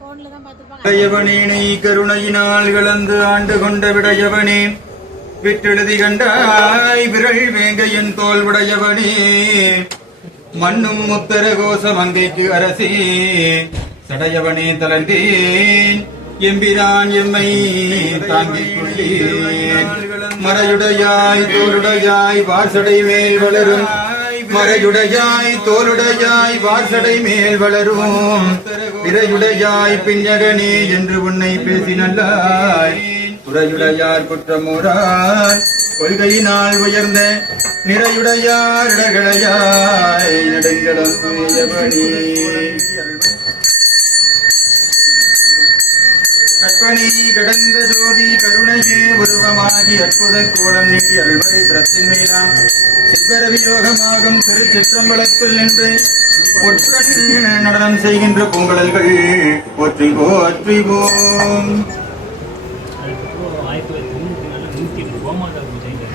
போன்ல தான் விடையவனேனை கருணையினால் கலந்து ஆண்டு கொண்ட விடையவனே விற்றெழுதி கண்டாய் விரல் வேங்கையின் தோல் உடையவனே. மண்ணும் முத்தர கோச அங்கைக்கு அரசே சடையவனே தளர்ந்தேன். எம்பிரான் எம்மை தாங்கிக் கொள்ளேன் மறையுடையாய் தோளுடையாய் வாசடை மேல் வளரும் மறையுடையாய் தோளுடையாய் வாசடை மேல் வளரும். பிறையுடையாய் பிஞ்சகனே என்று உன்னை பேசி நல்லாய். துறையுடையார் குற்றமுறார் கொள்கையினால் உயர்ந்த நிறையுடையார் இடகளையாய் நெடுங்கடம் கற்பனை கடந்த ஜோதி கருணையே உருவமாகி அற்புத கோலம் நீட்டி அல்வரை திரத்தின் மேலாம். சிற்பர வியோகமாகும் திரு சிற்றம்பலத்தில் நின்று ஒற்றுடன் நடனம் செய்கின்ற பொங்கலல்கள் போற்றி போம்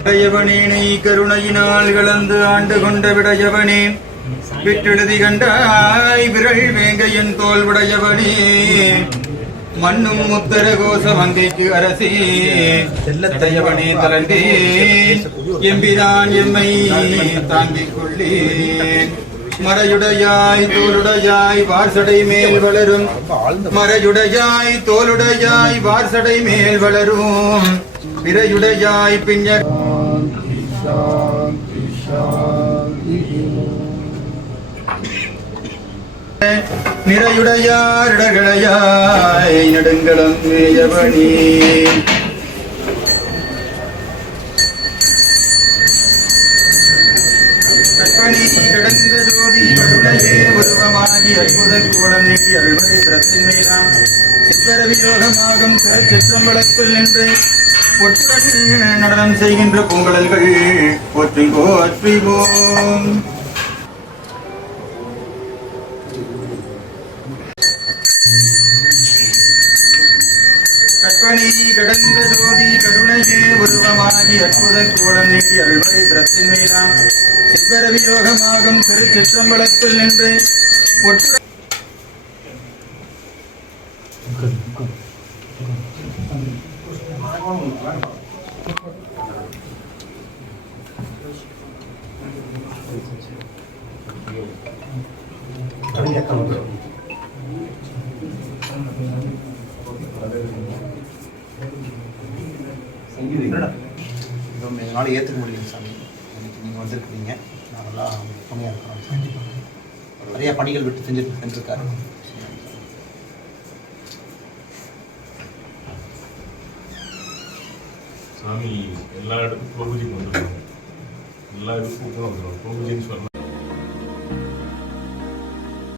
விடயவனேனை கருணையினால் கலந்து ஆண்டு கொண்ட விடயவனே. விட்டெழுதி கண்டாய் விரல் வேங்கையின் தோல் விடயவனே. மண்ணும் முத்தர கோச மங்கைக்கு அரசே. செல்லத்தையவனே தலந்தே எம்பிதான் எம்மை தாங்கிக் கொள்ளேன் மறையுடையாய் தோளுடையாய் வார்சடை மேல் வளரும். மறையுடையாய் தோளுடையாய் வார்சடை மேல் வளரும். பிறையுடையாய் பின்ன Thank you. இடகளையாய் நெடுங்களம் மேயவனி. கிடந்த ஜோதி கருணையே உருவமாகி அற்புத கோலம் நீட்டி அல்வரை திறத்தின் மேலாம். சிற்பர சிற்றம்பலத்தில் நின்று நடனம் செய்கின்ற பொங்கலல்கள் போற்றி கற்பனை கடந்த ஜோதி கருணையே உருவமாகி அற்புத கோலம் நீட்டி அல்வரை திறத்தின் மேலாம். சிற்பர வியோகமாகும் திரு நின்று ஒற்று இதுவும் எங்களால் ஏற்றுக்க முடியல சாமி. இன்னைக்கு நீங்கள் வந்திருக்கிறீங்க. நான் நல்லா துணையாக இருக்கிறோம் கண்டிப்பாக நிறைய பணிகள் விட்டு செஞ்சுட்டு செஞ்சுருக்காரு சாமி எல்லா இடத்துக்கும் கோபுஜிக்கு வந்துருக்கோம். எல்லா இடத்துக்கும் வந்துடும் கோபுஜின்னு சொன்னா